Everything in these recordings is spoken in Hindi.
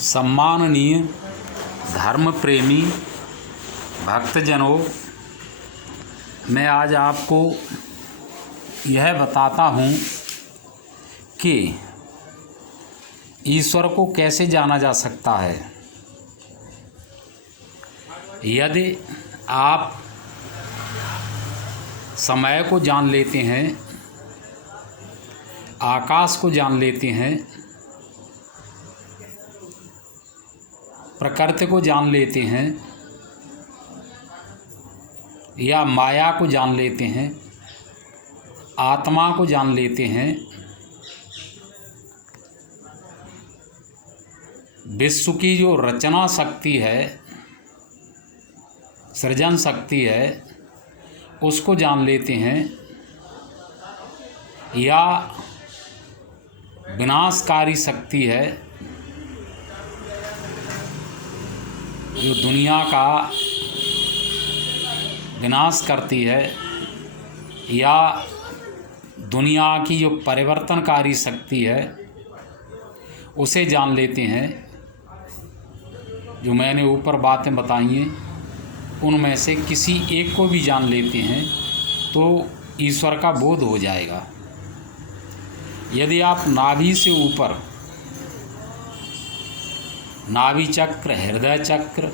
सम्माननीय धर्म प्रेमी भक्तजनों, मैं आज आपको यह बताता हूँ कि ईश्वर को कैसे जाना जा सकता है। यदि आप समय को जान लेते हैं, आकाश को जान लेते हैं, प्रकृति को जान लेते हैं या माया को जान लेते हैं, आत्मा को जान लेते हैं, विश्व की जो रचना शक्ति है, सृजन शक्ति है, उसको जान लेते हैं या विनाशकारी शक्ति है जो दुनिया का विनाश करती है, या दुनिया की जो परिवर्तनकारी शक्ति है उसे जान लेते हैं। जो मैंने ऊपर बातें बताई हैं उनमें से किसी एक को भी जान लेते हैं तो ईश्वर का बोध हो जाएगा। यदि आप नाभि से ऊपर नाभि चक्र, हृदय चक्र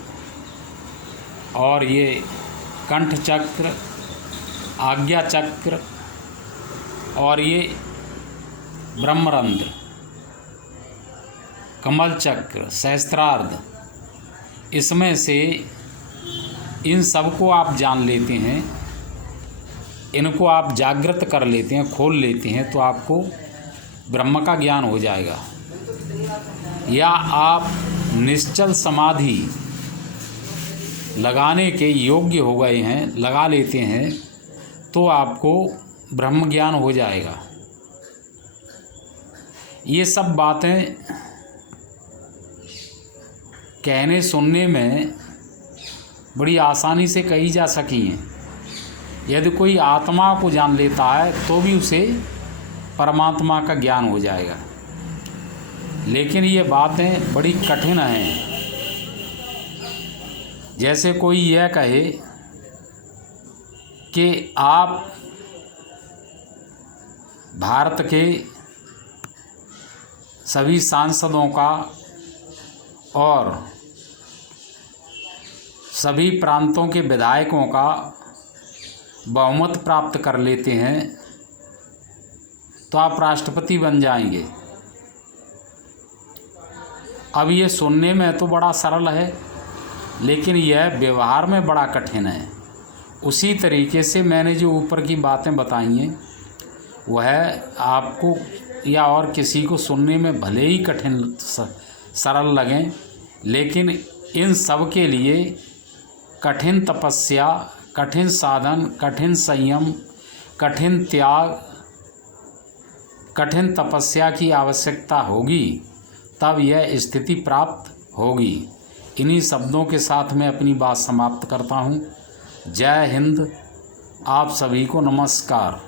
और ये कंठ चक्र, आज्ञा चक्र और ये ब्रह्मरंध्र, कमल चक्र, सहस्त्रार्ध, इसमें से इन सब को आप जान लेते हैं, इनको आप जागृत कर लेते हैं, खोल लेते हैं, तो आपको ब्रह्म का ज्ञान हो जाएगा। या आप निश्चल समाधि लगाने के योग्य हो गए हैं, लगा लेते हैं, तो आपको ब्रह्म ज्ञान हो जाएगा। ये सब बातें कहने सुनने में बड़ी आसानी से कही जा सकी हैं। यदि कोई आत्मा को जान लेता है तो भी उसे परमात्मा का ज्ञान हो जाएगा। लेकिन ये बातें बड़ी कठिन हैं। जैसे कोई यह कहे कि आप भारत के सभी सांसदों का और सभी प्रांतों के विधायकों का बहुमत प्राप्त कर लेते हैं तो आप राष्ट्रपति बन जाएंगे। अब ये सुनने में तो बड़ा सरल है, लेकिन यह व्यवहार में बड़ा कठिन है। उसी तरीके से मैंने जो ऊपर की बातें बताई हैं वह आपको या और किसी को सुनने में भले ही कठिन सरल लगें, लेकिन इन सब के लिए कठिन तपस्या, कठिन साधन, कठिन संयम, कठिन त्याग, कठिन तपस्या की आवश्यकता होगी, तब यह स्थिति प्राप्त होगी। इन्हीं शब्दों के साथ मैं अपनी बात समाप्त करता हूँ। जय हिंद। आप सभी को नमस्कार।